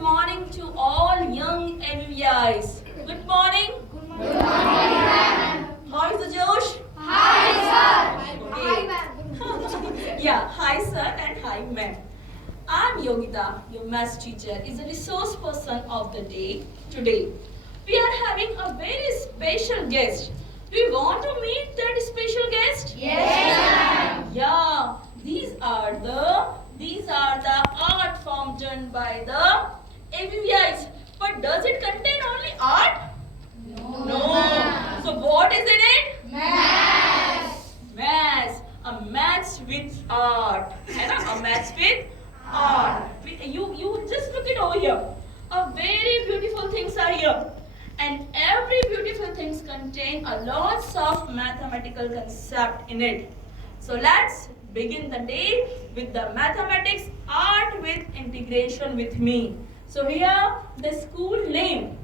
morning to all young MVIs. Good morning. Good morning, ma'am. How is the Josh? Hi, sir. Okay. Hi, ma'am. Yeah, hi sir and hi ma'am. I'm Yogita, your maths teacher, is a resource person of the day today. We are having a very special guest. Do you want to meet that special guest? Yes, ma'am. Yeah, these are the art form done by the AVVIs. But does it contain only art? No. So what is in it? Maths. Maths. A maths with art. है ना? A maths with art. You just look it over here. A very beautiful things are here. And every beautiful things contain a lots of mathematical concept in it. So let's begin the day with the mathematics art with integration with me. So here the school name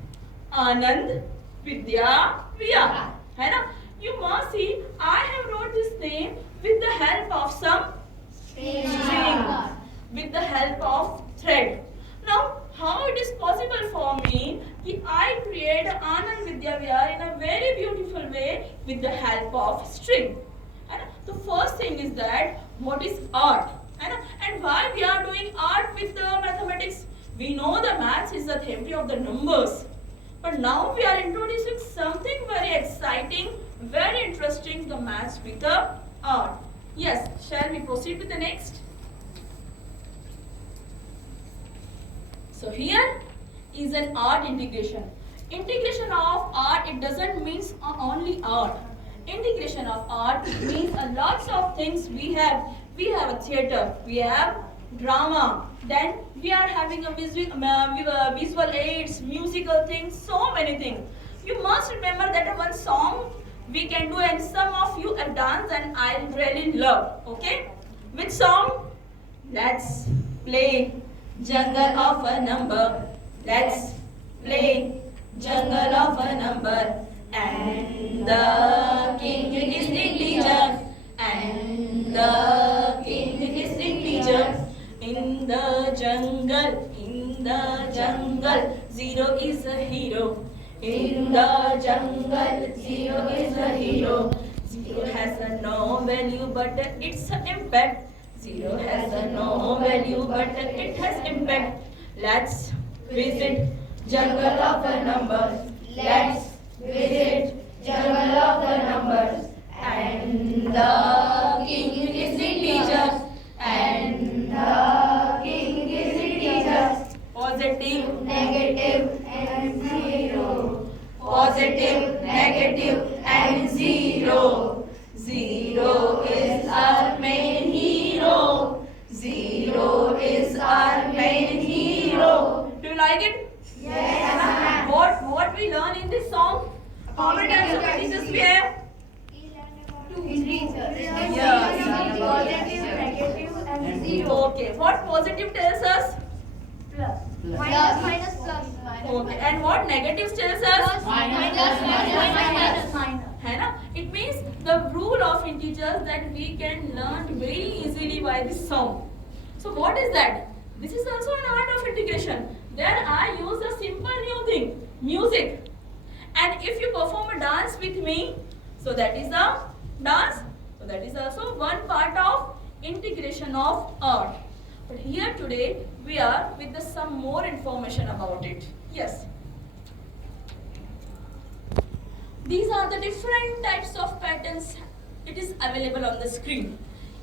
Anand Vidya Vihar. है ना? You must see I have wrote this name with the help of some string, with the help of thread. Now, how it is possible for me that I create Anand Vidya Vihar in a very beautiful way with the help of string? And the first thing is that what is art? And why we are doing art with the mathematics? We know the maths is the theory of the numbers. But now we are introducing something very exciting, very interesting, the maths with the art. Yes, shall we proceed with the next? So here is an art integration. Integration of art, it doesn't mean only art. Integration of art means a lots of things we have. We have a theater, we have drama, then we are having a visual aids, musical things, so many things. You must remember that one song we can do and some of you have danced and I really love. Okay? Which song? Let's play Jungle of a Number. Let's play Jungle of a Number. And the king is integer. And the king is integer. In the jungle, zero is a hero. In the jungle, zero is a hero. Zero has a no value, but it's an impact. Zero has a no value, but it has impact. Let's visit jungle of the numbers. Let's visit jungle of the numbers. And the king is integer. And the king is integer. Positive, Negative and zero. positive, negative, and zero. Zero is our main hero. Zero is our main hero. Do you like it? Yes, ma'am. What we learn in this song? How many types of conditions we have? Yes. Positive, negative, and zero. Okay. What positive tells us? Plus. Minus, plus. Okay. And what negative tells us? Minus. है ना? It means the rule of integers that we can learn very easily by this song. So what is that? This is also an art of integration. There I use a simple new thing, music. And if you perform a dance with me, so that is a dance. So that is also one part of integration of art. But here today we are with some more information about it. Yes. These are the different types of patterns. It is available on the screen.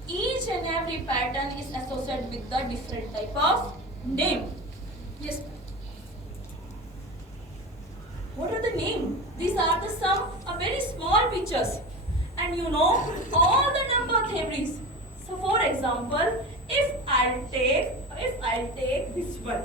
Each and every pattern is associated with the different type of name. Yes. What are the name? These are the some very small pictures. And you know all the number theories. So for example, if I'll take this one,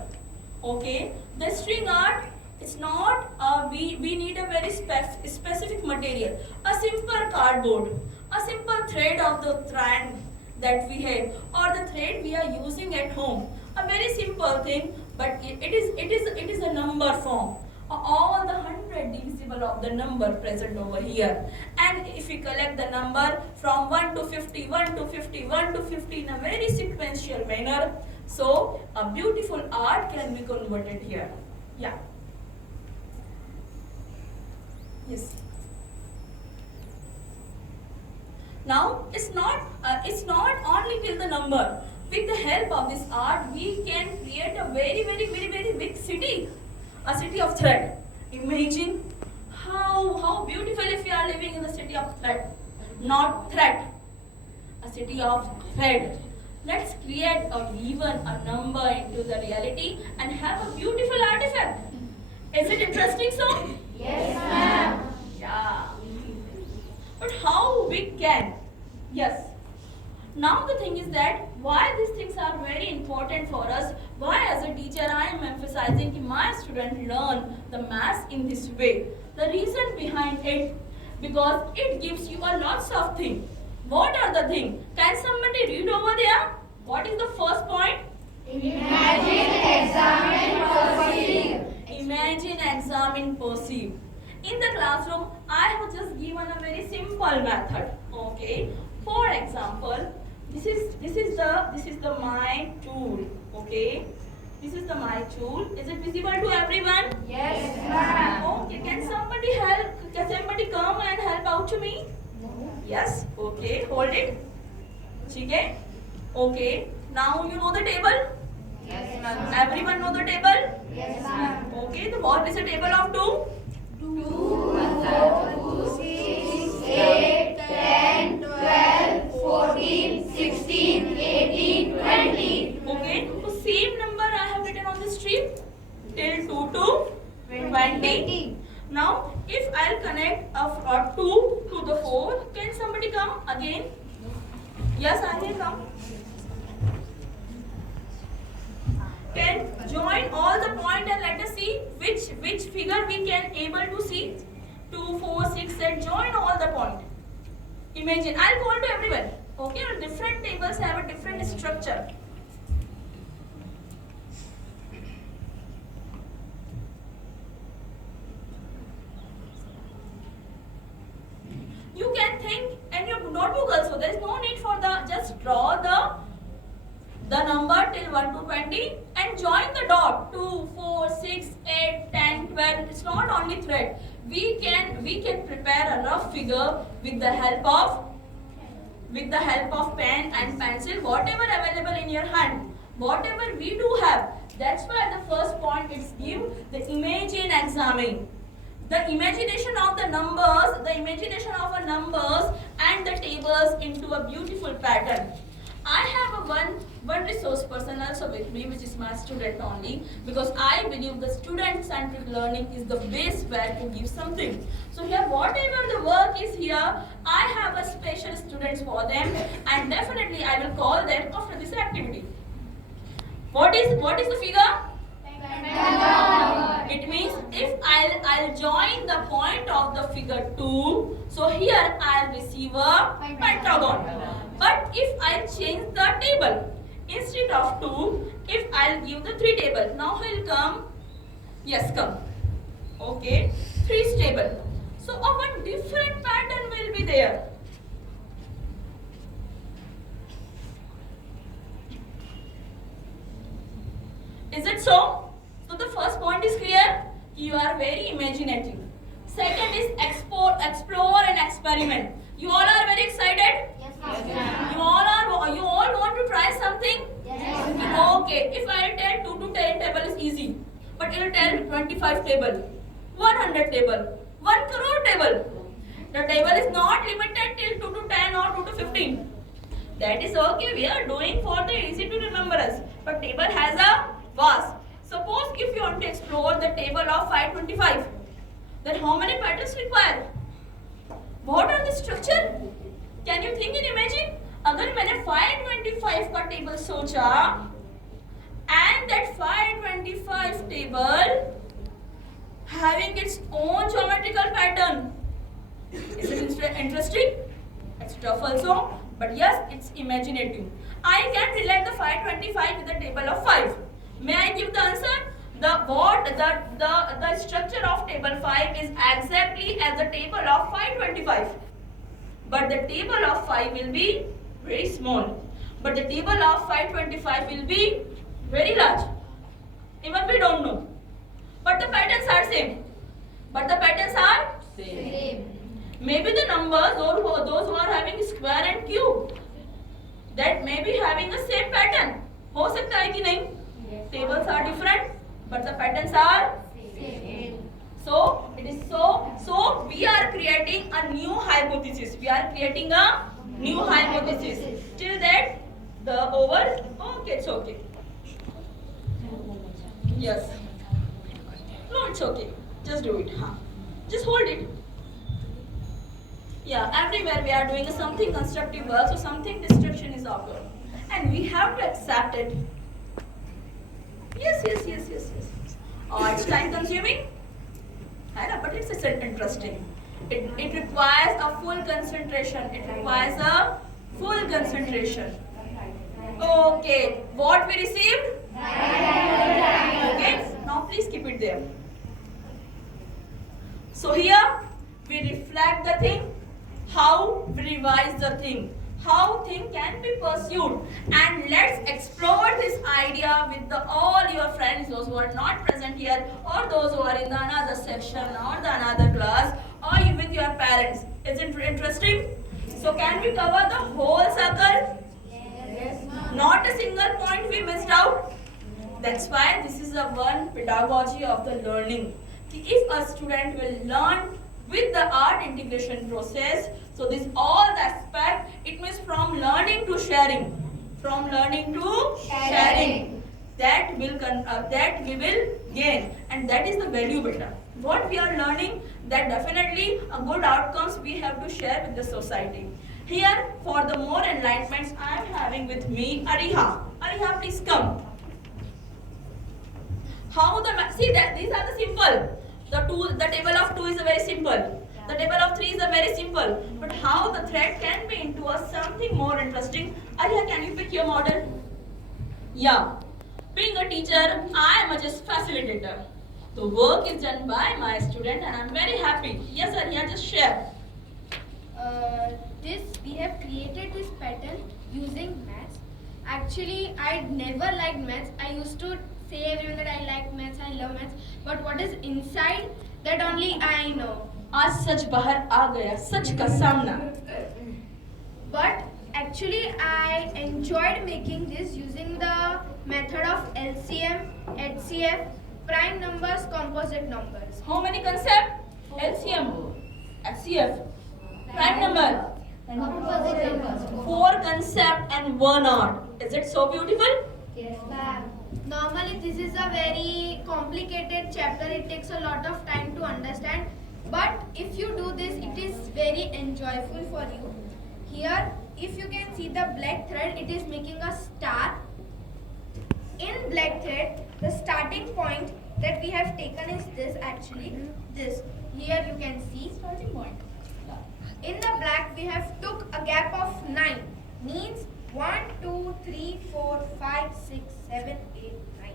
okay, the string art is not we need a very specific material, a simple cardboard, a simple thread of the thread that we have, or the thread we are using at home, a very simple thing, but it is a number form. All the 100 divisible of the number present over here, and if we collect the number from 1 to 50, 1 to 50, 1 to 50 in a very sequential manner, So a beautiful art can be converted here. Yeah. Yes. Now it's not only till the number. With the help of this art, we can create a very big city, a city of thread. Imagine how beautiful if we are living in the city of thread, not thread, a city of thread. Let's create a given a number into the reality and have a beautiful artifact. Is it interesting, so? Yes, ma'am. Yeah. But how we can? Yes. Now the thing is that why these things are very important for us. Why as a teacher I am emphasizing that my students learn the maths in this way. The reason behind it, because it gives you a lots of things. What are the things? Can somebody read over there? What is the first point? Imagine, examine, perceive. Imagine, examine, perceive. In the classroom, I have just given a very simple method. Okay. For example, this is the my tool. Okay. This is the my tool. Is it visible to everyone? Yes, ma'am. Okay. Can somebody help? Can somebody come and help out to me? Yes. Okay. Hold it. Okay. Okay. Now you know the table. Yes, ma'am. Everyone know the table? Yes, ma'am. Okay, the what is a table of 2? 2, 6, 8, 10, 12, 14, 16, 18, 20. Okay, so same number I have written on the strip till 2 to 20. Now, if I'll connect a 2 to the 4, can somebody come again? Yes, I will come. Can join all the point and let us see which figure we can able to see. 2, 4, 6, and join all the point. Imagine, I'll call to everyone. Okay, different tables have a different structure. You can think and your notebook also. There is no need for the just draw the number till 1 to 20 and join the dot 2, 4, 6, 8, 10, 12. It's not only thread. We can prepare a rough figure with the help of pen and pencil, whatever available in your hand, whatever we do have. That's why the first point is give the imagine, examine. The imagination of the numbers, and the tables into a beautiful pattern. I have a one resource person also with me, which is my student only, because I believe the student-centric learning is the best way to give something. So here, whatever the work is here, I have a special students for them, and definitely I will call them after this activity. What is the figure? Pentagon. It means if I'll join the point of the figure 2, so here I'll receive a pentagon. But if I change the table, instead of 2, if I'll give the 3 table, now he'll come. Yes, come. Okay, 3 table. So a one different pattern will be there. Is it so? So the first point is clear. You are very imaginative. Second is explore and experiment. You all are very excited. Yes, ma'am. You all want to try something. Yes, ma'am. Okay. If I tell 2 to 10 table is easy, but you will tell 25 table, 100 table, 1 crore table. The table is not limited till 2 to 10 or 2 to 15. That is okay. We are doing for the easy to remember us. But table has a vast. Suppose if you want to explore the table of 525, then how many patterns required? What are the structure? Can you think and imagine? अगर मैंने 525 का table सोचा and that 525 table having its own geometrical pattern. Is it interesting? It's tough also, but yes, it's imaginative. I can relate the 525 with the table of 5. May I give the answer? The structure of table 5 is exactly as the table of 525. But the table of 5 will be very small. But the table of 525 will be Very large. Even we don't know. But the patterns are same. But the patterns are Same. maybe the numbers or those who are having square and cube, that may be having the same pattern. हो सकता है कि नहीं? Tables are different, but the patterns are Same. so. It is so we are creating a new hypothesis. We are creating a new hypothesis. Till that the over. Okay, it's okay. Yes. No, it's okay. Just do it. Huh? Just hold it. Yeah, everywhere we are doing something constructive work, so something destruction is occurred. And we have to accept it. Yes. It's time consuming. I know, but it's interesting. It requires a full concentration. It requires a full concentration. Okay, what we received? Okay, now please keep it there. So here we reflect the thing, how we revise the thing, how thing can be pursued, and let's explore this idea with all your friends, those who are not present here, or those who are in the another section or the another class, or you with your parents. Is it interesting? So can we cover the whole circle? Yes, Not a single point we missed out. That's why this is the one pedagogy of the learning. If a student will learn with the art integration process, so this all the aspect, it means from learning to sharing, from learning to sharing, that we will gain, and that is the value beta. What we are learning, that definitely a good outcomes we have to share with the society. Here, for the more enlightenments, I am having with me Ariha. Ariha, please come. How see that these are the simple. The table of 2 is a very simple. The table of 3 is a very simple. But how the thread can be into a something more interesting. Ariha, can you pick your model? Yeah. Being a teacher, I am just facilitator. The work is done by my student and I am very happy. Yes, Ariha, just share. We have created this pattern using maths. Actually, I never liked maths. I used to say everyone that I like maths, I love maths. But what is inside, that only I know. आज सच बाहर आ गया, सच का सामना. But actually, I enjoyed making this using the method of LCM, HCF, prime numbers, composite numbers. How many concept? LCM, HCF, prime number. Composite numbers. 4 concept and 1 odd. Is it so beautiful? Yes, ma'am. Normally, this is a very complicated chapter. It takes a lot of time to understand. But if you do this, it is very enjoyable for you. Here, if you can see the black thread, it is making a star. In black thread, the starting point that we have taken is this actually. This. Here you can see. Starting point. In the black, we have took a gap of 9. Means 1, 2, 3, 4, 5, 6, 7, 8, 9.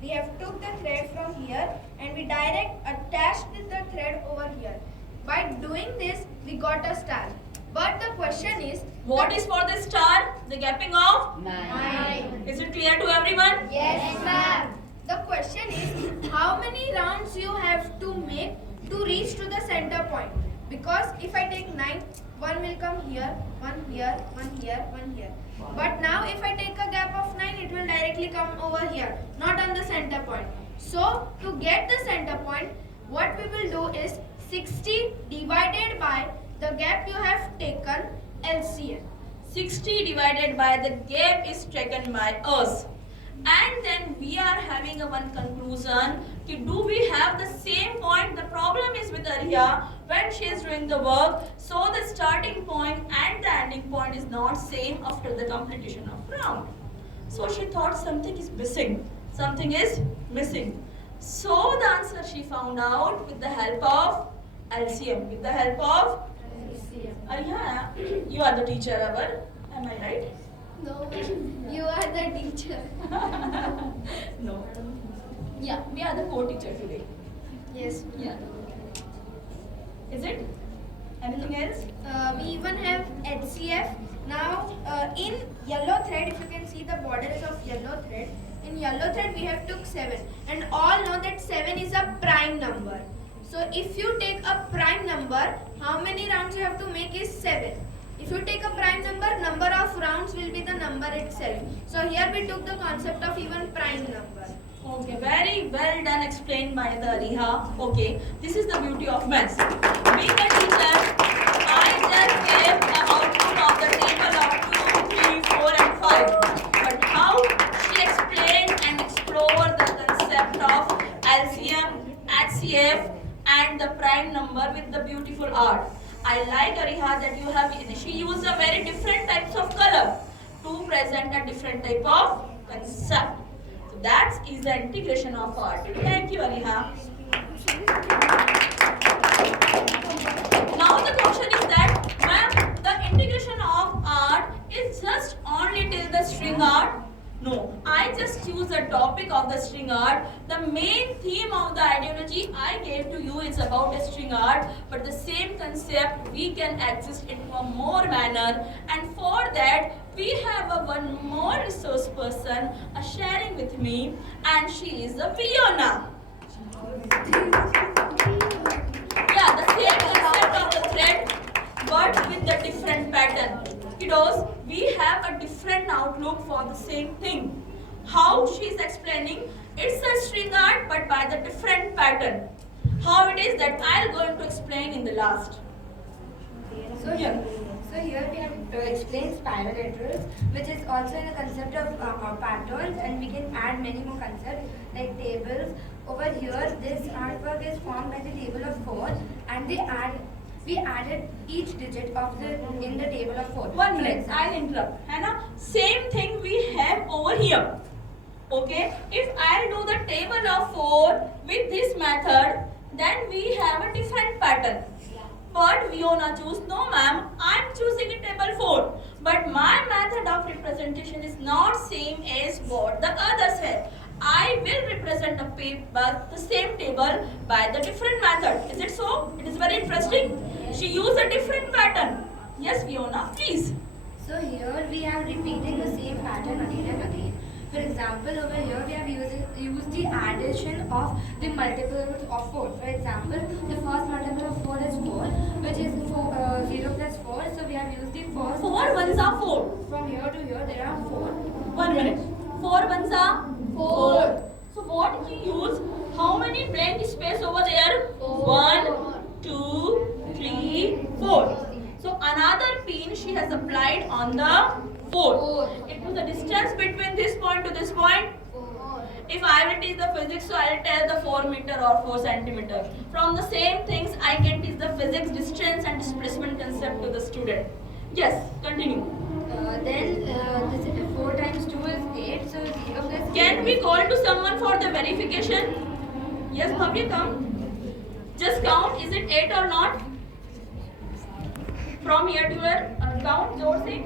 We have took the thread from here and we direct attached the thread over here. By doing this, we got a star. But the question is, What is for the star? The gapping of? 9. Is it clear to everyone? Yes, ma'am. the question is how many rounds you have to make to reach to the center point. Because if I take 9, one will come here, one here, one here, one here. But now if I take a gap of 9, it will directly come over here, not on the center point. So to get the center point, what we will do is 60 divided by the gap you have taken, LCM. 60 divided by the gap is taken by us. And then we are having a one conclusion. Do we have the same point? The problem is with Ariha when she is doing the work. So the starting point and the ending point is not same after the completion of round. So she thought something is missing. Something is missing. So the answer she found out with the help of LCM. With the help of Ariha, you are the teacher ever. Am I right? No, you are the teacher. No. Yeah, we are the co-teacher today. Yes. Yeah. Is it? Anything else? We even have HCF. Now, in yellow thread, if you can see the borders of yellow thread, in in yellow thread we have took 7, and all know that 7 is a prime number. So if you take a prime number, how many rounds you have to make is 7. If you take a prime number of rounds will be the number itself. So here we took the concept of even prime number. Okay, very well done explained by the Riha. Okay, this is the beauty of maths. Being a teacher, I just gave the output of the table of 2, 3, 4 and 5. But how she explained and explored the concept of LCM, HCF and the prime number with the beautiful art. I like Ariha that you have, she used a very different types of color to present a different type of concept. So that is the integration of art. Thank you, Ariha. Now the question is that, ma'am, the integration of art is just only till the string art? No, I just choose a topic of the string art. The main theme of the ideology I gave to you is about a string art, but the same concept we can access into a more manner, and for that we have a one more resource person sharing with me, and she is a Fiona. Yeah, the same concept of the thread, but with the different pattern. Kiddos, we have a different outlook for the same thing. How she is explaining, it's a string art but by the different pattern. How it is that I'll going to explain in the last. So here we have to explain spiralaterals, which is also in the concept of patterns, and we can add many more concepts like tables. Over here, this artwork is formed by the table of 4, and we added each digit of in the table of 4. 1 minute, I'll interrupt. है ना? Same thing we have over here. Okay, if I'll do the table of 4 with this method, then we have a different pattern. But Fiona choose, no ma'am, I'm choosing a table 4. But my method of representation is not same as what the others have. I will represent a paper, the same table by the different method. Is it so? It is very interesting. She used a different pattern. Yes, Fiona, please. So here we are repeating the same pattern again and again. For example, over here we have used the addition of the multiples of 4. For example, the first multiple of 4 is 4, which is 0 plus 4. So we have used the first. 4 ones are 4. From here to here there are 4. 1 minute. 4 ones are 4. So what he used? How many blank space over there? 1, 2, 3, 4. So another pin she has applied on the 4. It was the distance between this point to this point. If I will teach the physics, so I will tell the 4 meter or 4 centimeter. From the same things, I can teach the physics distance and displacement concept to the student. Yes, continue. Then this is 4 times 2 is 8. So 0 plus. Can we call to someone for the verification? Yes, Bhavya, come. Just count. Is it 8 or not? From here to here, count. Zor se.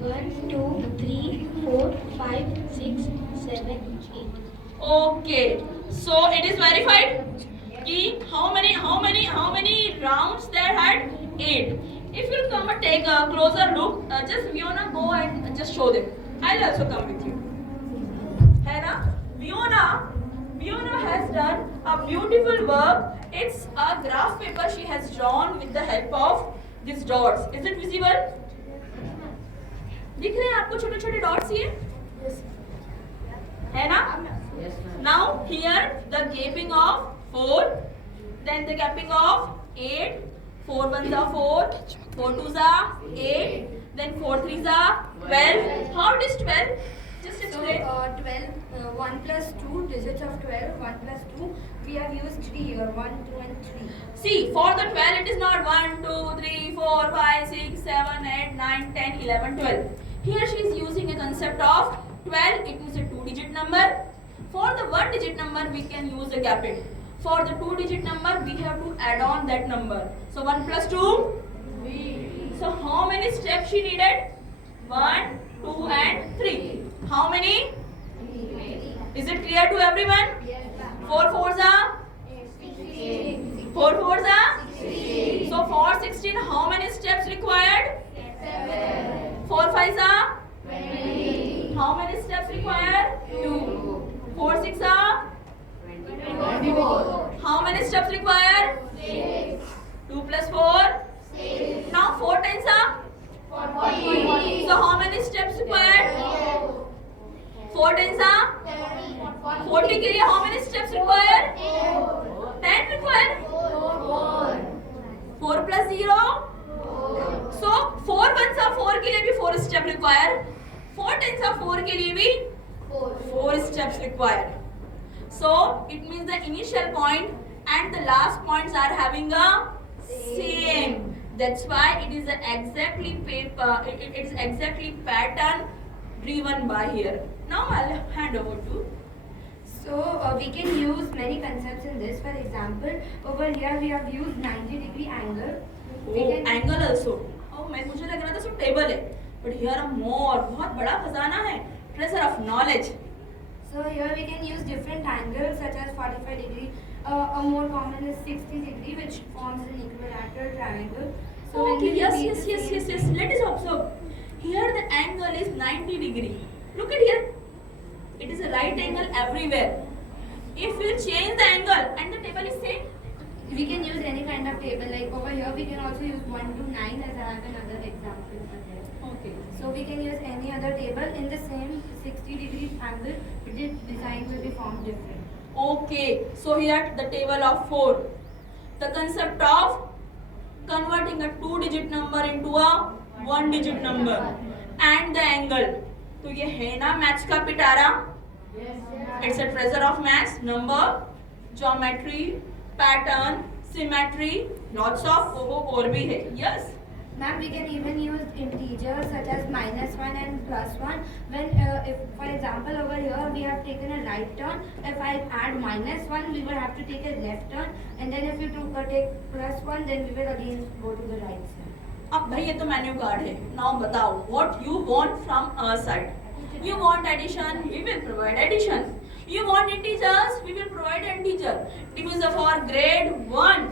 1, 2, 3, 4, 5, 6, 7, 8. Okay. So it is verified. Ki how many rounds there had? 8. If you come and take a closer look, just Fiona go and just show them. I'll also come with you. है ना? Fiona has done a beautiful work. It's a graph paper she has drawn with the help of these dots. Is it visible? दिख रहे हैं आपको छोटे छोटे dots ये? है ना? Now here the gaping of 4, then the gaping of 8. 4 ones are 4, 4 twos are 8, then 4 threes are 12. How it is 12? Just explain. So 12, 1 plus 2 digits of 12, 1 plus 2. We have used 3 here, 1, 2 and 3. See, for the 12 it is not 1, 2, 3, 4, 5, 6, 7, 8, 9, 10, 11, 12. Here she is using a concept of 12. It is a 2-digit number. For the 1-digit number we can use a gapping. For the 2-digit number we have to add on that number. So 1 plus 2? 3. So how many steps she needed? 1, 2 and 3. How many? 3. Is it clear to everyone? Yes, 4 fours are? 4 fours are? 16. So for 16 how many steps required? 7. 4 fives are? 20. How many steps required? 2. steps required? 2 plus 4? Now 4 times are? 40. So how many steps required? 4 times are? 40 के लिए how many steps required? 10 required? 4 plus 0? So 4 ones are 4 के लिए भी 4 step required. 4 tens are 4 के लिए भी 4 steps required. So it means the initial point and the last points are having a same. That's why it is exactly it is exactly pattern driven by here. Now I'll hand over to. So we can use many concepts in this. For example, over here we have used 90-degree angle. We can Angle also. Oh, मुझे लग रहा था सिर्फ table है. But here a more बहुत बड़ा खजाना है. Treasure of knowledge. So here we can use different angles such as 45 degree. A more common is 60 degree, which forms an equilateral triangle. So when Okay, we yes, repeat yes, the yes, same- yes, yes. Let us observe. Here the angle is 90 degree. Look at here. It is a right angle everywhere. If you change the angle and the table is same, We can use any kind of table. Like over here, we can also use 1 to 9 as I have another example over there. okay. So we can use any other table in the same 60 degree angle, but the design will be formed different. Okay. So here the table of 4. The concept of converting a 2-digit number into a 1-digit number and the angle. तो ये है ना maths का पिटारा. It's a treasure of maths. Number, geometry, pattern, symmetry, lots of और भी है. Yes. Ma'am, we can even use integers such as -1 and +1. When, if for example over here we have taken a right turn, if I add -1, we will have to take a left turn, and then if you take +1, then we will again go to the right side. अब भाई ये तो menu card है. Now बताओ what you want from our side. You want addition, we will provide addition. You want integers, we will provide integer. It means for grade 1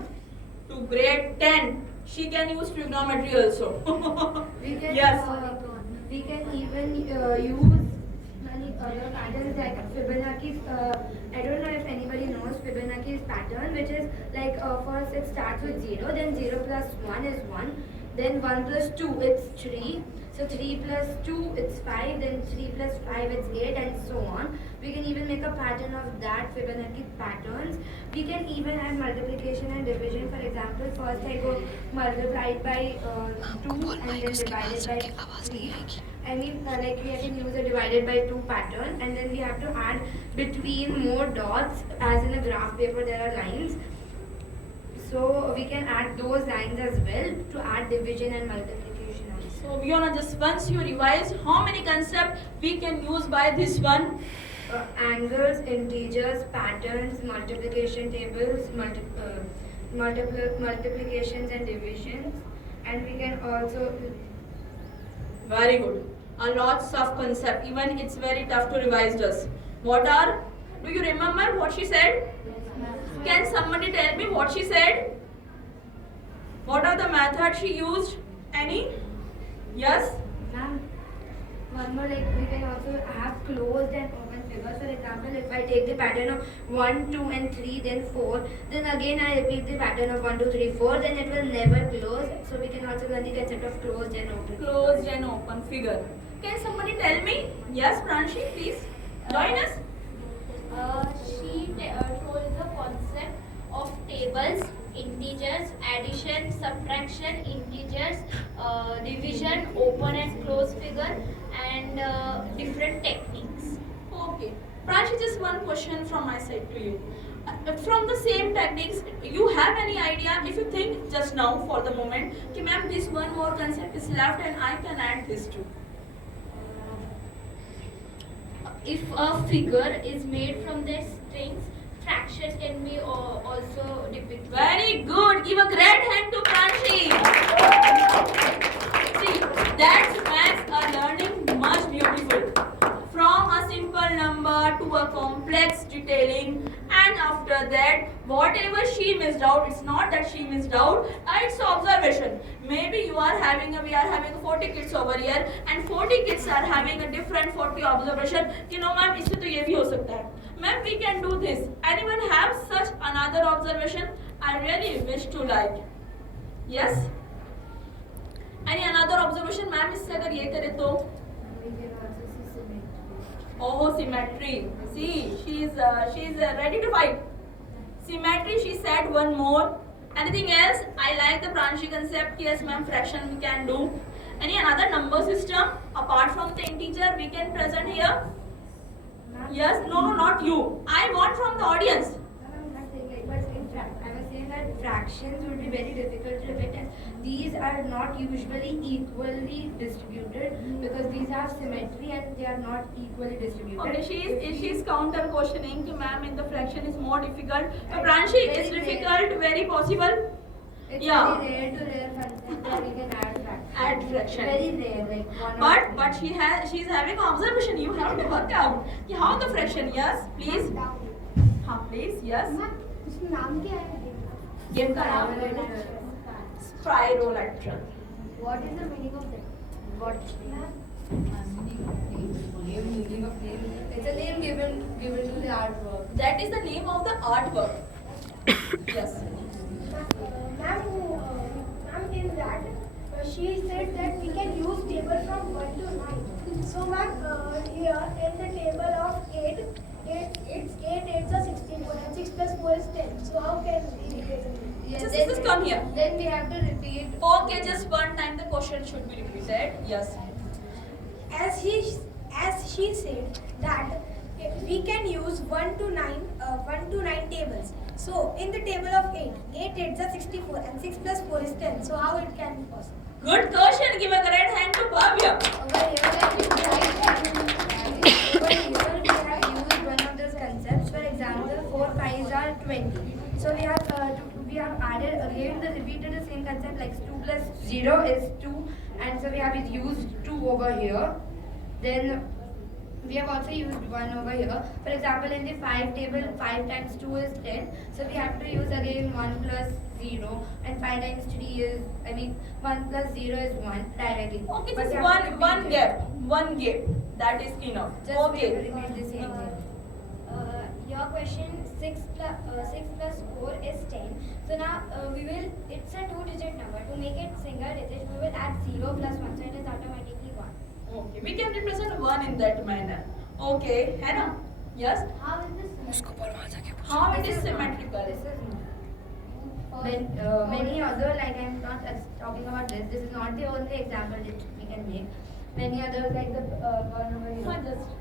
to grade 10, she can use trigonometry also. We can Yes. we can even use many other patterns like Fibonacci's. I don't know if anybody knows Fibonacci's pattern, which is like first it starts with 0, then 0 plus 1 is 1, then 1 plus 2 it's 3. So 3 plus 2 it's 5, then 3 plus 5 it's 8, and so on. We can even make a pattern of that Fibonacci patterns. We can even add multiplication and division. For example, first I go multiplied by 2 and then divided by 3. I mean like we can use a divided by 2 pattern, and then we have to add between more dots, as in a graph paper there are lines. So we can add those lines as well to add division and multiplication also. So we are just once you revise how many concepts we can use by this one. Angles, integers, patterns, multiplication tables, multiplications and divisions, and we can also. Very good. A lots of concept. Even it's very tough to revise this. What are? Do you remember what she said? Can somebody tell me what she said? What are the methods she used? Any? Yes? Ma'am, one more, like we can also have closed and open figures. For example, if I take the pattern of 1, 2 and 3, then 4, then again I repeat the pattern of 1, 2, 3, 4, then it will never close. So we can also learn the concept of closed and open. Closed and open figure. Can somebody tell me? Yes, Pranshi, please join us. She told the concept of tables, integers, addition, subtraction, integers, division, open and close figure, and different techniques. Okay. Pranshi, just one question from my side to you. From the same techniques, you have any idea, if you think just now for the moment, कि ma'am this one more concept is left and I can add this too. If a figure is made from the strings, fractions can be also depicted. Very good. Give a great hand to Pranshi. See, that's maths are learning much beautiful. From a simple number to a complex detailing, and after that, whatever she missed out, it's not that she missed out, it's observation. Maybe we are having 40 kids over here, and 40 kids are having a different 40 observation. You know, ma'am, इससे तो ये भी हो सकता है. Ma'am, we can do this. Anyone have such another another observation I really wish to like. Yes? Any another observation, ma'am? इससे अगर ये करे तो We can also see symmetry. oh, symmetry. See, she's ready to fight. Symmetry. She said one more. Anything else? I like the Pranshi concept. Yes, ma'am. Fraction we can do. Any another number system apart from the integer we can present here? Yes. No, not you. I want from the audience. I'm not saying like, but in fact, I was saying that fractions would be very difficult to write, and these are not usually equally distributed because these have symmetry and they are not equally distributed. Okay, she's counter questioning to ma'am in the fraction is more difficult. But Pranshi, Very it's rare. difficult, very possible. It's Yeah. very rare to rare concept that we can add fraction. Add fraction. Very rare, like one or two. But she's having observation. You have to work out. कि how the fraction? Yes, please. हाँ, please. Yes. उसमें नाम क्या है? Game का नाम है spirolateral. What is the meaning of that? What? Meaning of name. It's a name given to the artwork. That is the name of the artwork. Yes. Ma'am, in that, she said that we can use table from 1 to 9. So, ma'am, here in the table of 8, it's 8 8s are 64 and 6 plus 4 is 10. So, how can we represent it? Yes, Just come here. Then we have to repeat. Okay, just one time the question should be repeated. Yes. As she said that we can use 1 to 9 tables. So in the table of 8 8s are 64 and 6 plus 4 is 10. So how it can be possible? Good question. Give a great hand to Bhavya. Over here we have used one of those concepts. For example, 4 5s are 20. So we have added again repeated the same concept, like 2 plus 0 is 2, and so we have used 2 over here. Then we have also used 1 over here. For example, in the 5 table, 5 times 2 is 10. So we have to use again 1 plus 0, and 5 times 3 is, 1 plus 0 is 1 directly. Okay, But just we have to one repeat gap. One gap. That is enough. Just Okay. repeat the same thing. Your question 6 plus 4 is 10. So now it's a 2-digit number. To make it single digit, we will add 0 plus 1. So it is automatically 1. Okay. We can represent 1 in that manner. Okay. है ना? Yes. How is this? How it is symmetrical? This is many other, like I'm not talking about this. This is not the only example that we can make. Many others, like the one over here. Not just.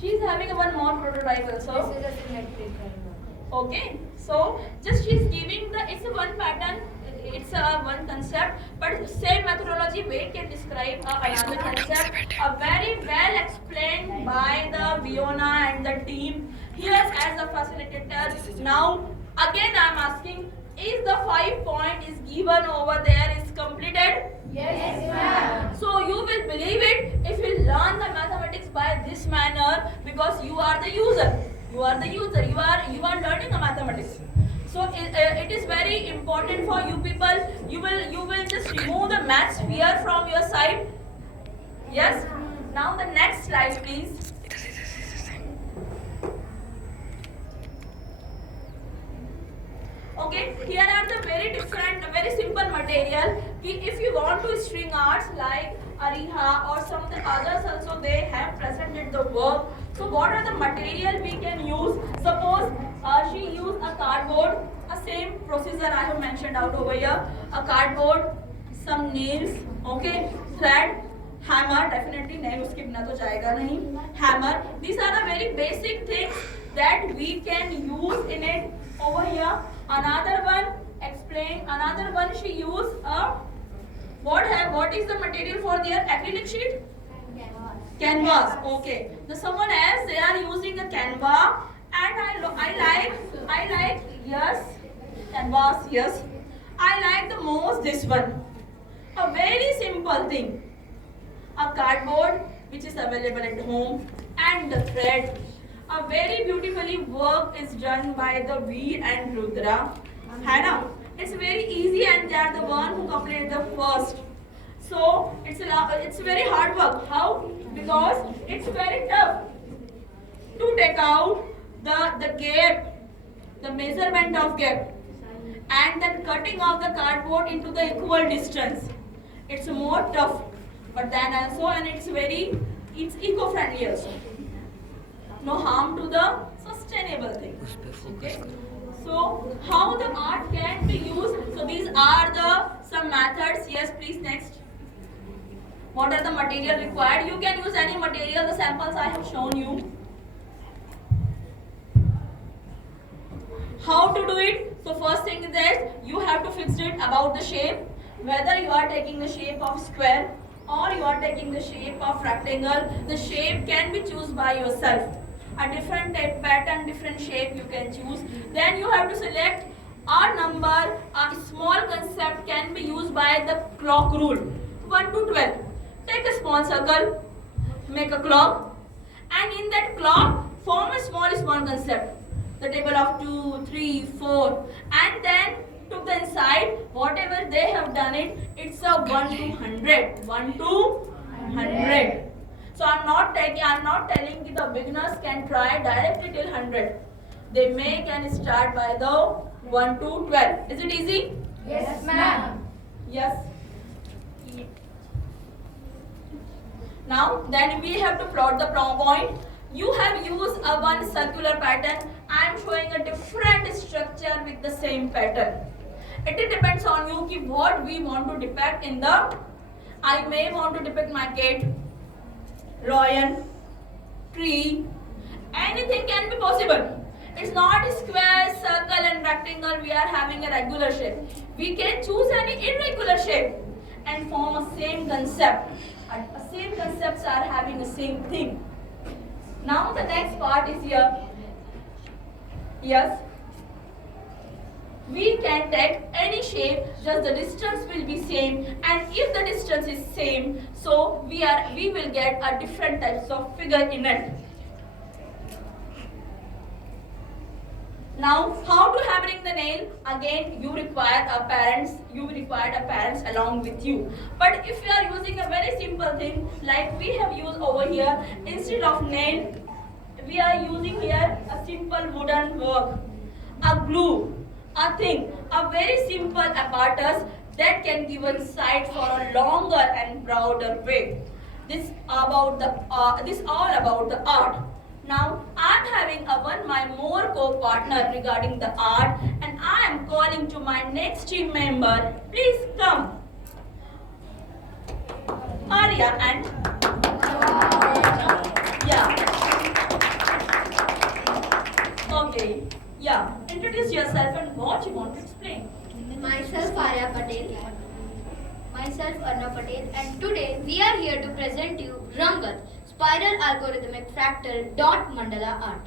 She's having a one more prototype also. This is a symmetrical one. Okay, so just she's giving it's a one pattern, it's a one concept, but same methodology way can describe another concept, a very well explained by the Viona and the team here as a facilitator. Now again I am asking, is the 5 point is given over there is completed? Yes, ma'am. So you will believe it if you learn the mathematics by this manner, because you are the user. You are the user. You are learning the mathematics. So it is very important for you people. You will just remove the maths fear from your side. Yes. Now the next slide, please. Okay, here are the very different, very simple material. If you want to string arts like Ariha or some others also, they have presented the work. So what are the material we can use? Suppose she used a cardboard, a same procedure I have mentioned out over here. A cardboard, some nails, okay, thread, hammer, definitely nail uske bina to jayega nahi. Hammer. These are the very basic things that we can use in it over here. Another one, explain. Another one, she used a what is the material for their acrylic sheet? Canvas. Okay. Now someone else, they are using a canvas, and I like yes, canvas, yes. I like the most this one. A very simple thing. A cardboard which is available at home and the thread. A very beautifully work is done by the V and Rudra. है ना? It's very easy and they are the one who completed the first. So it's very hard work. How? Because it's very tough to take out the gap the measurement of gap, and then cutting of the cardboard into the equal distance. It's more tough, but then also, and it's eco-friendly also. No harm to the sustainable thing. Okay. So how the art can be used? So these are the some methods. Yes, please next. What are the material required? You can use any material. The samples I have shown you. How to do it? So first thing is that you have to fix it about the shape. Whether you are taking the shape of square or you are taking the shape of rectangle, the shape can be chosen by yourself. A different type pattern, different shape you can choose. Then you have to select a number. A small concept can be used by the clock rule. 1 to 12. Take a small circle, make a clock, and in that clock form a small concept. The table of 2, 3, 4, and then to the inside, whatever they have done it, it's a 1 to 100. 1 to 100. So I'm not telling that the beginners can try directly till 100. They can start by the 1 to 12. Is it easy? Yes, ma'am. Yes. Now then we have to plot the point. You have used a one circular pattern. I am showing a different structure with the same pattern. It depends on you ki what we want to depict in the. I may want to depict my cat, lion, tree. Anything can be possible. It's not square, circle and rectangle. We are having a regular shape. We can choose any irregular shape and form a same concept. Same concepts are having the same thing. Now the next part is here. Yes. We can take any shape, just the distance will be same, and if the distance is same, so we will get a different types of figure in it. Now, how to hammering the nail? Again, you require a parents along with you. But if you are using a very simple thing, like we have used over here, instead of nail, we are using here a simple wooden work, a glue, a thing, a very simple apparatus that can give a sight for a longer and broader way. This all about the art. Now I am having my more co-partner regarding the art, and I am calling to my next team member. Please come, Arya and yeah. Okay, yeah. Introduce yourself and what you want to explain. Myself Arya Patel. Myself Arna Patel, and today we are here to present you Rangat, Spiral Algorithmic Fractal Dot Mandala Art.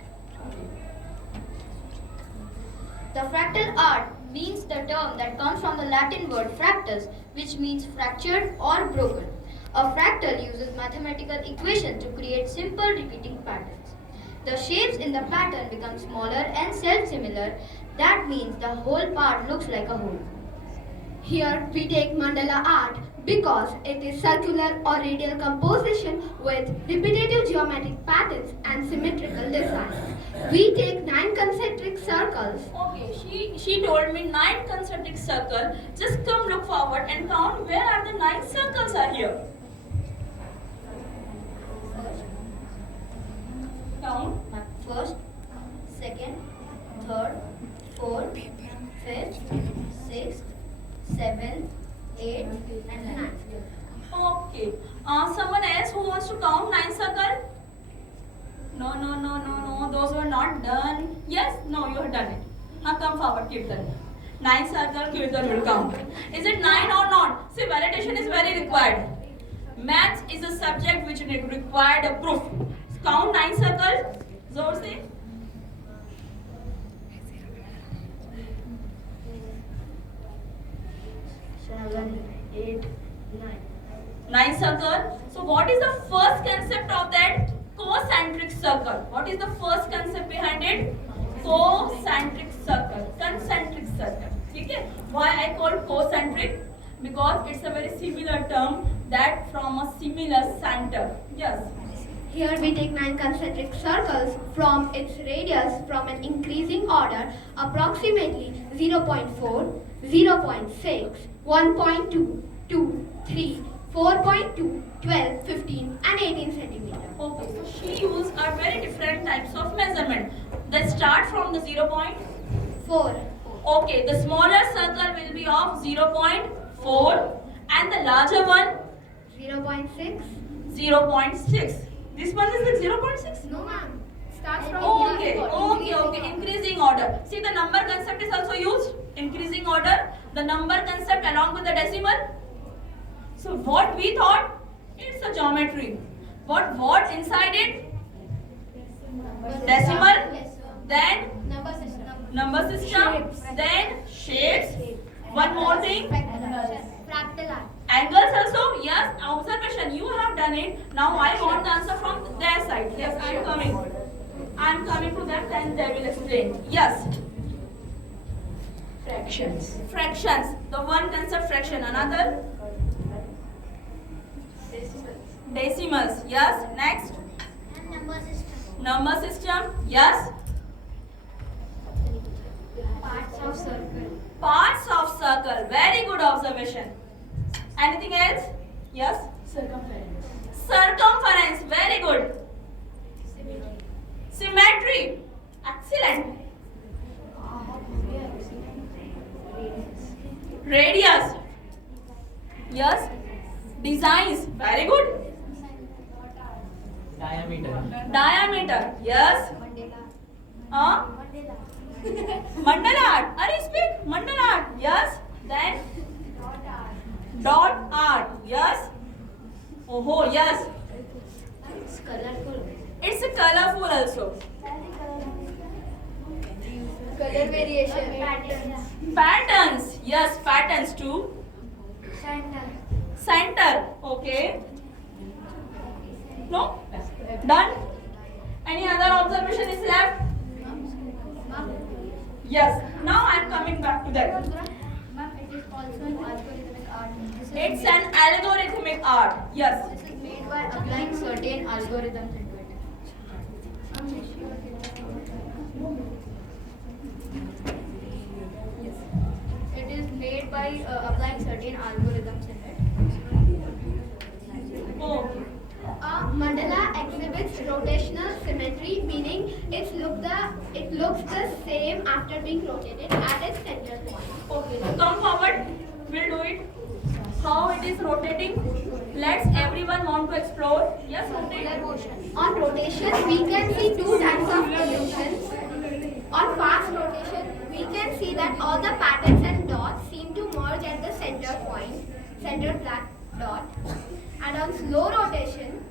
The fractal art means the term that comes from the Latin word fractus, which means fractured or broken. A fractal uses mathematical equations to create simple repeating patterns. The shapes in the pattern become smaller and self-similar. That means the whole part looks like a whole. Here we take mandala art because it is circular or radial composition with repetitive geometric patterns and symmetrical designs. We take 9 concentric circles. Okay, she told me 9 concentric circle. Just come look forward and count where are the 9 circles are here. Count. First, second, third, fourth, fifth, sixth, seventh, eighth, and ninth. Okay. Someone else who wants to count 9 circle? No. Those were not done. Yes? No, you have done it. Come forward, Kirtan. 9 circle, Kirtan will count. Is it 9 or not? See, validation is very required. Maths is a subject which required a proof. Count 9 circles. Zor se. 7, 8, 9. 9 circle. So what is the first concept of that? Concentric circle. What is the first concept behind it? Concentric circle. Concentric circle. Okay? Why I call concentric? Because it's a very similar term that from a similar center. Yes. Here we take 9 concentric circles from its radius from an increasing order, approximately 0.4, 0.6, 1.2, 2, 3, 4.2, 12, 15 and 18 centimeter. Okay, so she used are very different types of measurement. They start from the 0.4. Okay, the smaller circle will be of 0.4 and the larger one 0.6? 0.6. This one is the 0.6? No ma'am. Starts from Okay. Increasing order. See, the number concept is also used. Increasing order. The number concept along with the decimal. So what we thought? It's a geometry. What inside it? Decimal. Then number system. Then shapes. One more thing. fractal art. Angles also, yes, observation, you have done it. Now I want the answer from their side. Yes, I am coming. I am coming to them, then they will explain. Yes. Fractions. Fractions. The one concept fraction. Another? Decimals. Yes. Next? Number system. Number system. Yes. Parts of circle. Parts of circle. Very good observation. Anything else? Yes. Circumference. Circumference. Very good. Symmetry. Excellent. Radius. Yes. Designs. Very good. Diameter. Diameter. Yes. Huh? Mandala art. Are you speak? Mandala art. Yes. Then dot art. Yes. Oh, yes. It's colorful. It's a colorful also. Color variation. Patterns. Patterns. Yes, patterns too. Center. Okay. No? Done? Any other observation is left? Yes. Now I am coming back to that. Ma'am, it is also an algorithmic art. It's an algorithmic art. Yes. This is made by applying certain algorithms into it. It is made by applying certain algorithms in it. Oh. A mandala exhibits rotational symmetry, meaning it looks the same after being rotated at its center point. Okay. Come forward. We'll do it. How it is rotating? Let's everyone want to explore. Yes, rotate. On rotation, we can see two types of illusions. On fast rotation, we can see that all the patterns and dots seem to merge at the center point, center black dot. And on slow rotation,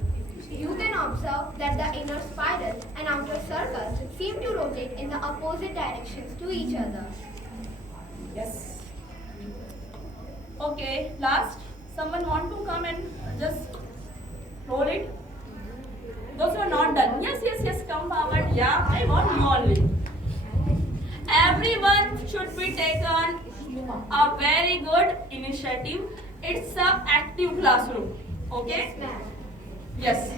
you can observe that the inner spiral and outer circle seem to rotate in the opposite directions to each other. Yes. Okay. Last. Someone want to come and just roll it? Those who are not done. Yes. Come forward. Yeah. I want you only. Everyone should be taken a very good initiative. It's a active classroom. Okay? Yes.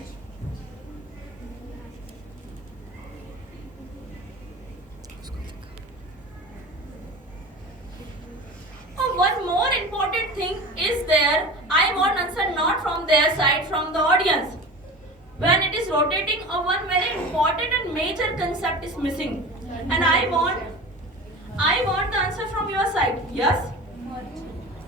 One more important thing is there. I want answer not from their side, from the audience. When it is rotating, one very important and major concept is missing. And I want the answer from your side. Yes?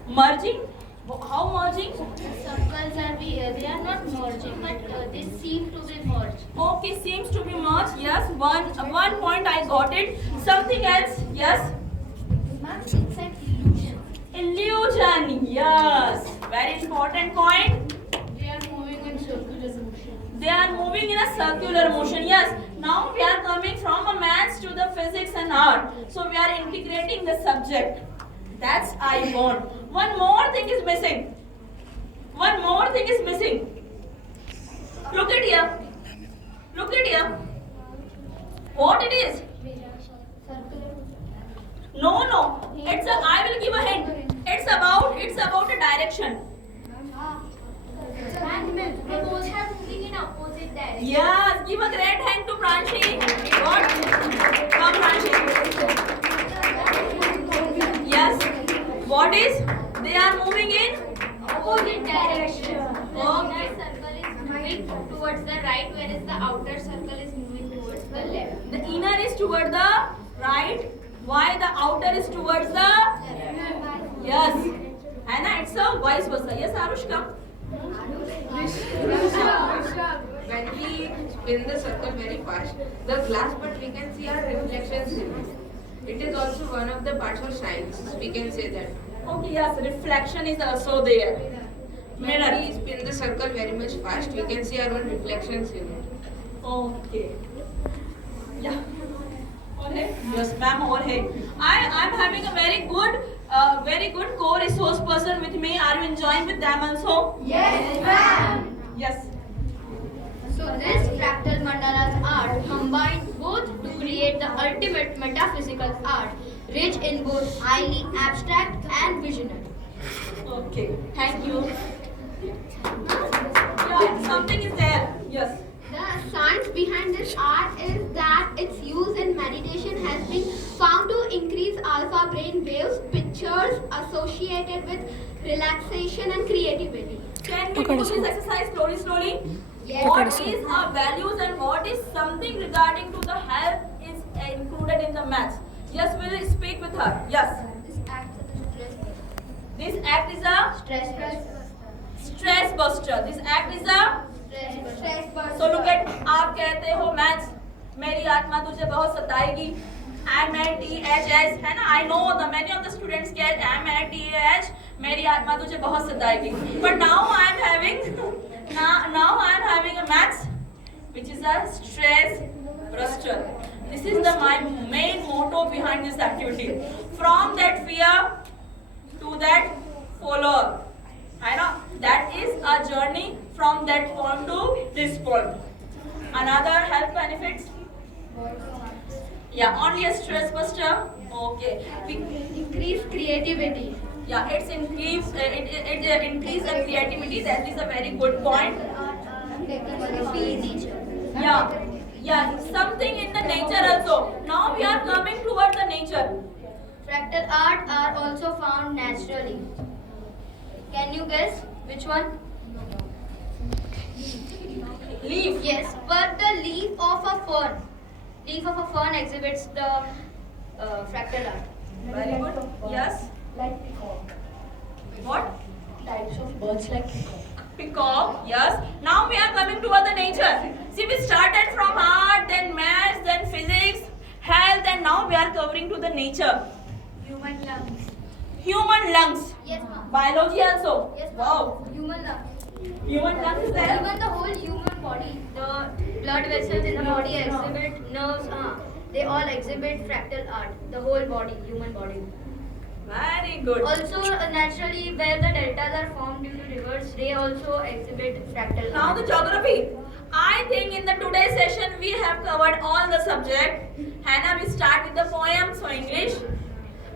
Merging? How merging? Circles they are not merging, but they seem to be merged. Okay, seems to be merged. Yes, one point I got it. Something else? Yes? Ma'am, it's an illusion. Illusion. Yes. Very important point. They are moving in circular motion. They are moving in a circular motion. Yes. Now we are coming from a maths to the physics and art. So we are integrating the subject. That's I want. One more thing is missing. One more thing is missing. Look at here. Look at here. What it is? No. It's a. I will give a hint. It's about a direction. They both are moving in opposite direction. Yes, give a great hand to Pranshi. What? Come, Pranshi. Yes. What is? They are moving in Opposite direction. The Okay. inner circle is moving towards the right, whereas the outer circle is moving towards the left. The inner is toward the right. Why the outer is towards the? Yes. Hannah, it's a vice versa. Yes, Arushka. When we spin the circle very fast, the glass part we can see our reflections in it. It is also one of the parts of science. We can say that. Okay, yes, reflection is also there. When Mirror. we spin the circle very much fast, we can see our own reflections in it. Okay. Yeah. Okay. Yes, ma'am. Over here. I'm having a very good co-resource person with me. Are you enjoying with them also? Yes, ma'am. Yes. So this fractal mandalas art combines both to create the ultimate metaphysical art, rich in both highly abstract and visionary. Okay. Thank you. Yeah, something is there. Yes. The science behind this art is that its use in meditation has been found to increase alpha brain waves, pictures associated with relaxation and creativity. Can we do this exercise slowly? What is our values and what is something regarding to the health is included in the maths? Yes, we will speak with her. Yes. This act is a stress buster. This act is a so look at आप कहते हो maths मेरी आत्मा तुझे बहुत सताएगी MATHS है ना I know the many of the students get MATH मेरी आत्मा तुझे बहुत सताएगी but now I am having a maths which is a stress buster. This is the my main motto behind this activity. From that fear to that follower. I know that is a journey from that point to this point. Another health benefits? Yeah, only a stress buster. Okay. Increase creativity. Yeah, it increase the creativity. That is a very good point. Yeah, something in the nature also. Now we are coming toward the nature. Fractal art are also found naturally. Can you guess which one? Leaf. Yes, but the leaf of a fern. Leaf of a fern exhibits the fractal art. Very good. Yes. Like peacock. What? Types of birds like peacock. Peacock. Yes. Now we are coming toward the nature. See, we started from art, then maths, then physics, health, and now we are covering to the nature. Human lungs. Human lungs. Yes, ma'am. Biology also. Yes, ma'am. Wow. Human lungs. Human lungs is there. Even the whole human body, the blood vessels in the body exhibit nerves. They all exhibit fractal art. The whole body, human body. Very good. Also, naturally, where the deltas are formed due to rivers, they also exhibit fractal Now art. the geography. I think in the today's session we have covered all the subject. Hannah, we start with the poem, so English,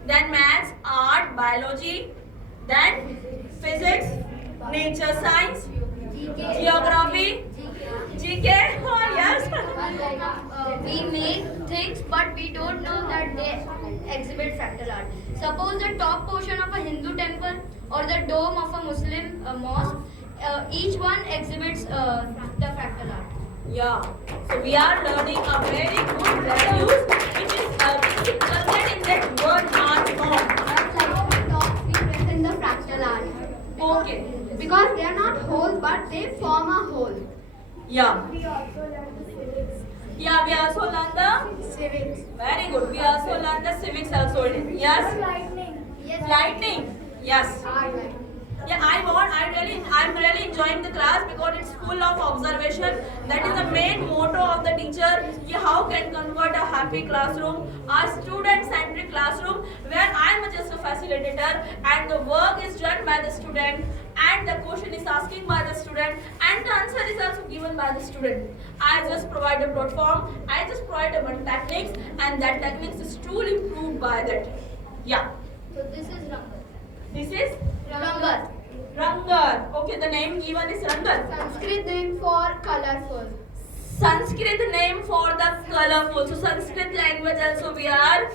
then maths, art, biology, then physics, nature science, geography, GK. Oh yes. We make things, but we don't know that they exhibit fractal art. Suppose the top portion of a Hindu temple or the dome of a Muslim mosque, each one exhibits the fractal art. Yeah. So we are learning a very good values which is included in that word art form. Just like the dots we present the fractal art. Okay. Because they are not whole, but they form a whole. Yeah. We also learn the civics. Yeah, we also learn the Civics. very good. We also learn the civics also. Yes. Lightning. Lightning. Yes. Yeah, I'm really enjoying the class because it's full of observation. That is the main motto of the teacher. How can convert a happy classroom, a student-centric classroom where I'm just a facilitator and the work is done by the student and the question is asking by the student and the answer is also given by the student. I just provide a platform, I just provide one techniques and that techniques is truly proved by that. Yeah. So this is Rangar. This is Rangar. Rangar. Okay, the name given is Rangar. Sanskrit name for colorful. Sanskrit name for the colorful. So Sanskrit language also we are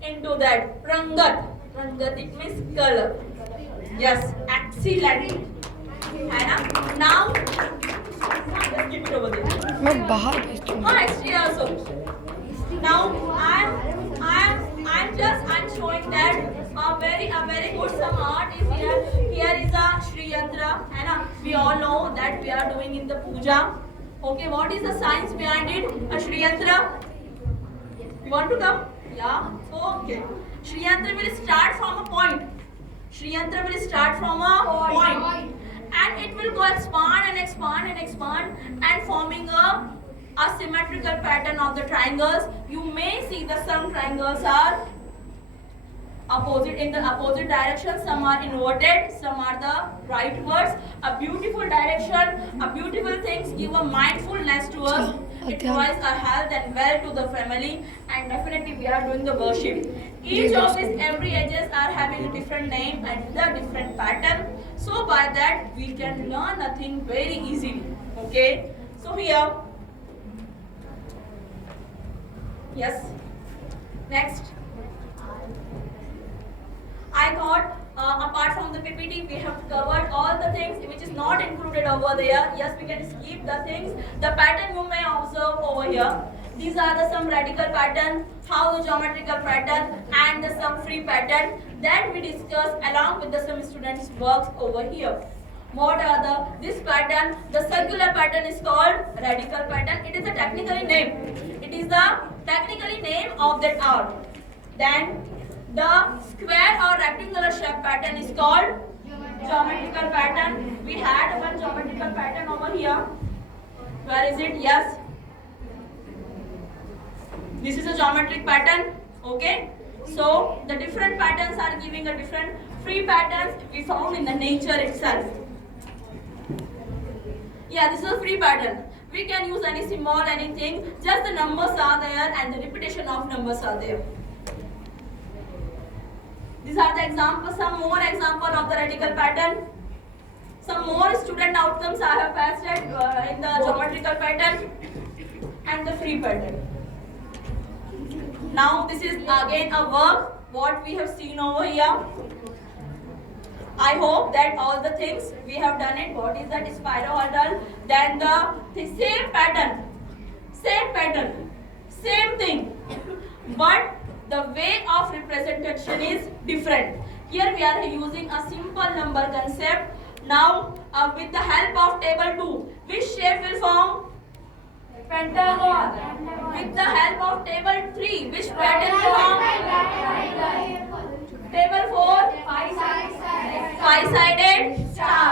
into that. Rangat. Rangat it means color. Yes, excellent. And now, just keep it over there. मैं बाहर भेजती हूँ. Oh, history also. Now I'm showing that a very good some art is here. Here is a Shri Yantra, है ना? We all know that we are doing in the puja. Okay, what is the science behind it? A Shri Yantra. You want to come? Yeah. Okay. Shri Yantra will start from a point. Shri Yantra will start from a point. And it will go expand and expand and expand and forming a symmetrical pattern of the triangles. You may see that some triangles are opposite in the opposite direction, some are inverted, some are the rightwards. A beautiful direction, a beautiful things give a mindfulness to us. It provides a health and wealth to the family, and definitely we are doing the worship. Each of these every edges are having a different name and the different pattern. So by that we can learn a thing very easily. Okay. So here, yes. Next. I thought apart from the PPT we have covered all the things which is not included over there. Yes, we can skip the things. The pattern you may observe over here. These are the some radical pattern, how the geometrical pattern and the some free pattern that we discuss along with the some students' works over here. What are this pattern? The circular pattern is called radical pattern. It is a technically name. It is the technically name of that art. Then the square or rectangular shape pattern is called geometrical pattern. We had one geometrical pattern over here. Where is it? Yes. This is a geometric pattern. Okay. So the different patterns are giving a different free patterns we found in the nature itself. Yeah, this is a free pattern. We can use any symbol, anything. Just the numbers are there and the repetition of numbers are there. These are the examples, some more example of the radical pattern. Some more student outcomes I have passed in the geometrical pattern and the free pattern. Now this is again a work what we have seen over here. I hope that all the things we have done it. What is that? Spiroidal. Then the same pattern, same thing, but the way of representation is different. Here we are using a simple number concept. Now with the help of table 2, which shape will form? Pentagon. With the help of table 3, which pattern will form? Table 4, five-sided star.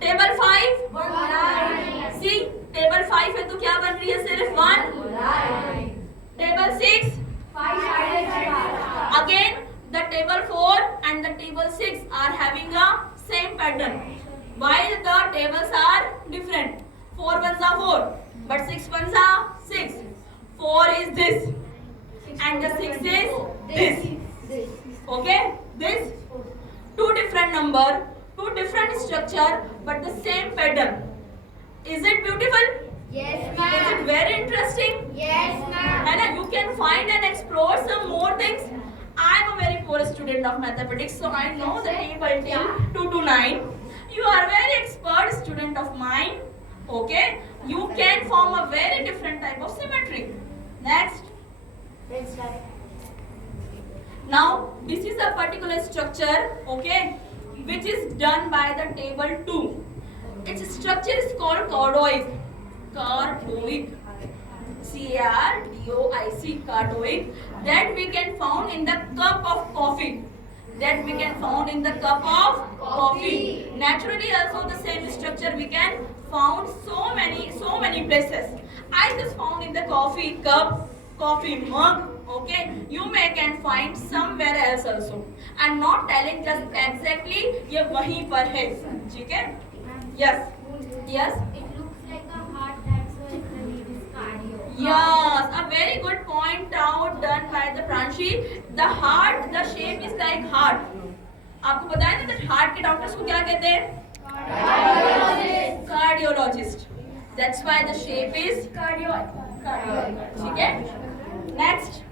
Table 5, one line. See, table 5 है तो क्या बन रही है? सिर्फ one line. Table 6, five-sided star. Again, the table 4 and the table 6 are having a same pattern, while the tables are different. 4 ones are 4, but 6 ones are 6. 4 is this, and the 6 is this. Okay, this two different number, two different structure, but the same pattern. Is it beautiful? Yes, Is it very interesting? Yes, ma'am. And you can find and explore some more things. I am a very poor student of mathematics, so I know the table till 2 to 9. You are very expert student of mine. Okay, you can form a very different type of symmetry. Next. Now this is a particular structure, okay, which is done by the table 2. Its structure is called cardoic. Cardoic. C-A-R-D-O-I-C. Cardoic. That we can found in the cup of coffee. That we can found in the cup of coffee. Naturally, also the same structure we can found so many places. I just found in the coffee cup, coffee mug. Okay, you may can find somewhere else also. I'm not telling just exactly ये वहीं पर है, ठीक है? Yes, yes. It looks like a heart, that's why the name is cardio. Yes, a very good point out done by the Pranshi. The heart, the shape is like heart. आपको पता है ना that heart के doctors को क्या कहते हैं? Cardiologist. Cardiologist. That's why the shape is cardioid. Okay? Next.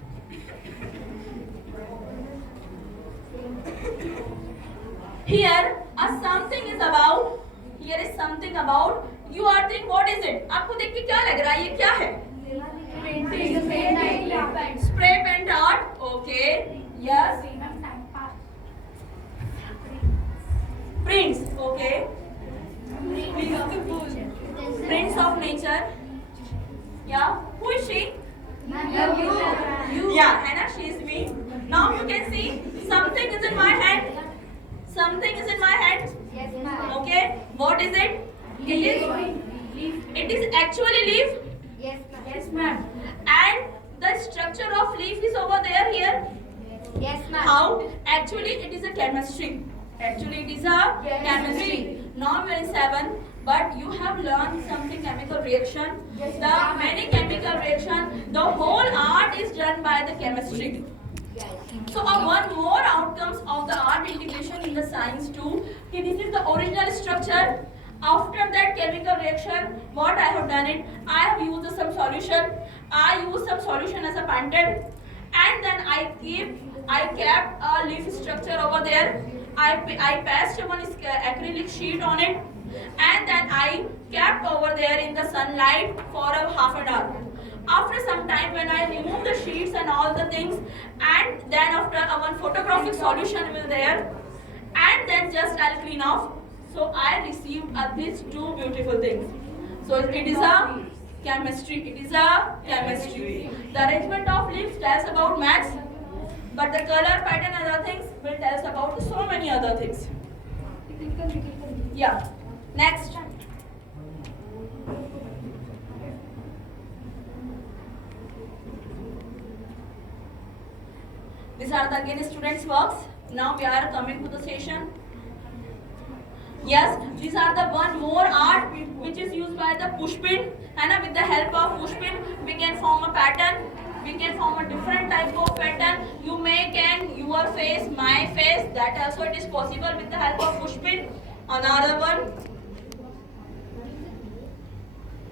Here is something about. You are thinking, what is it? आपको देख के क्या लग रहा है? ये क्या है? Spray paint art. Okay. Yes. Prints. Okay. Prints of nature. Yeah. Who is she? Yeah, Hannah, she is me. Now you can see something is in my hand. Something is in my hand. Yes, ma'am. Okay. What is it? It is actually leaf. Yes, ma'am. Yes, ma'am. And the structure of leaf is over there here. Yes, ma'am. How? Actually, it is a chemistry. Actually, it is a chemistry. Now we are in 7, but you have learned something chemical reaction. The many chemical reaction. The whole art is done by the chemistry. So one more outcomes of the art integration in the science too. Okay, this is the original structure. After that chemical reaction, what I have done it, I have used some solution. I use some solution as a painted, and then I kept a leaf structure over there. I passed one acrylic sheet on it, and then I kept over there in the sunlight for a half an hour. After some time, when I remove the sheets and all the things, and then after one photographic solution will there, and then just I'll clean off. So I received these two beautiful things. So it is a chemistry. It is a chemistry. The arrangement of leaves tells about maths, but the color, pattern, and other things will tell us about so many other things. Yeah. Next. These are the again students' works. Now we are coming to the session. Yes, these are the one more art which is used by the pushpin, and with the help of pushpin we can form a pattern. We can form a different type of pattern. You make your face, my face. That also it is possible with the help of pushpin. Another one.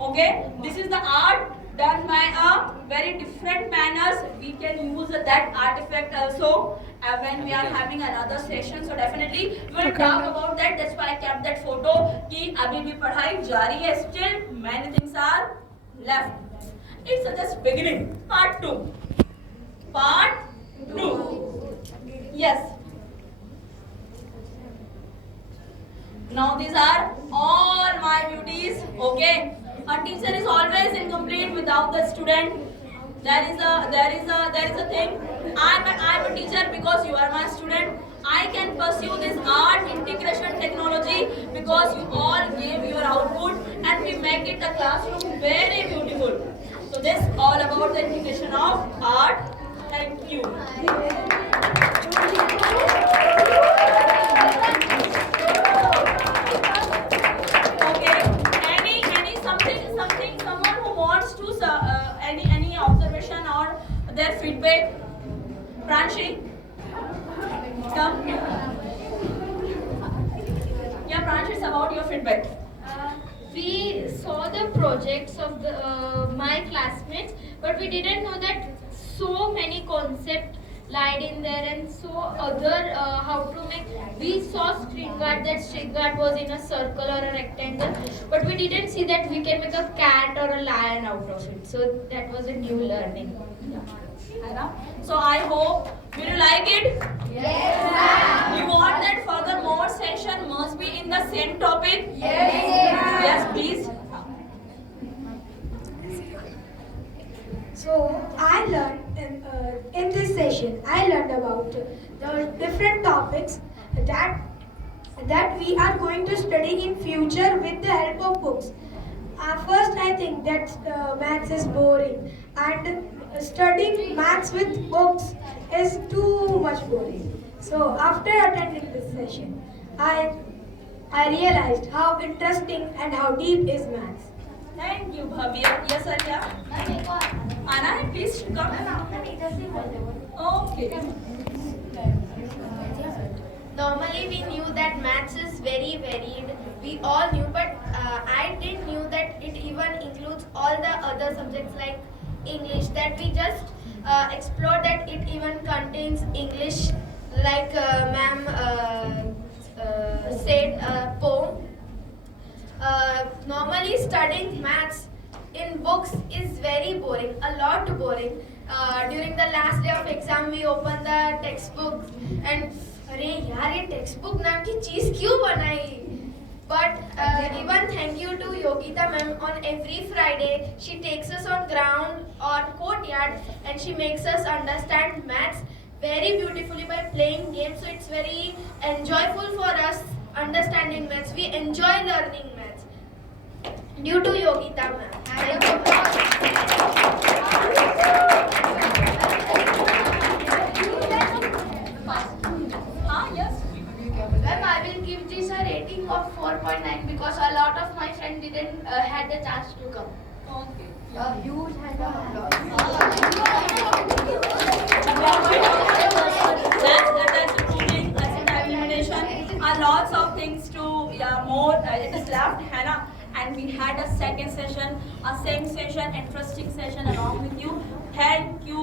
Okay, this is the art done by a very different manners. We can use that artifact also when we are having another session. So definitely we will talk about that. That's why I kept that photo. कि अभी भी पढ़ाई जारी है. Still many things are left. It's just beginning. Part 2. Part 2. Yes. Now these are all my beauties. Okay. A teacher is always incomplete without the student. There is a thing. I'm a teacher because you are my student. I can pursue this art integration technology because you all gave your output and we make it the classroom very beautiful. So this all about the integration of art. Thank you. Okay. Someone who wants to any observation or their feedback. Pranshi, come. Yeah, Pranshi, it's about your feedback. We saw the projects of my classmates, but we didn't know that so many concepts lied in there and so other how to make. We saw string guard, that string guard was in a circle or a rectangle, but we didn't see that we can make a cat or a lion out of it. So that was a new learning. So I hope, will you like it? Yes, ma'am. You want that further more session must be in the same topic? Yes. Yes, please. So I learned in this session, I learned about the different topics that we are going to study in future with the help of books. First, I think that maths is boring, and studying maths with books is too much boring. So after attending this session, I realized how interesting and how deep is maths. Thank you, Bhavya. Yes, Arya. Anna, please come. Okay. Normally we knew that maths is very varied. We all knew, but I didn't knew that it even includes all the other subjects like English, that we just explored that it even contains English, like ma'am said, poem. Normally studying maths in books is very boring, a lot boring. During the last day of exam we open the textbook and अरे यार ये textbook नाम की चीज क्यों बनाई? But even thank you to Yogita ma'am, on every Friday she takes us on ground or courtyard and she makes us understand maths very beautifully by playing games. So it's very enjoyable for us understanding maths. We enjoy learning maths due to Yogita ma'am. Yes. Ma'am, I will give this a rating of 4.9 because a lot of my friends didn't had the chance to come. Okay. A huge hand of applause. That's improving. That's an elimination. Lots of things to more. It is left, Hannah, and we had a second session, a same session, interesting session along with you. Thank you.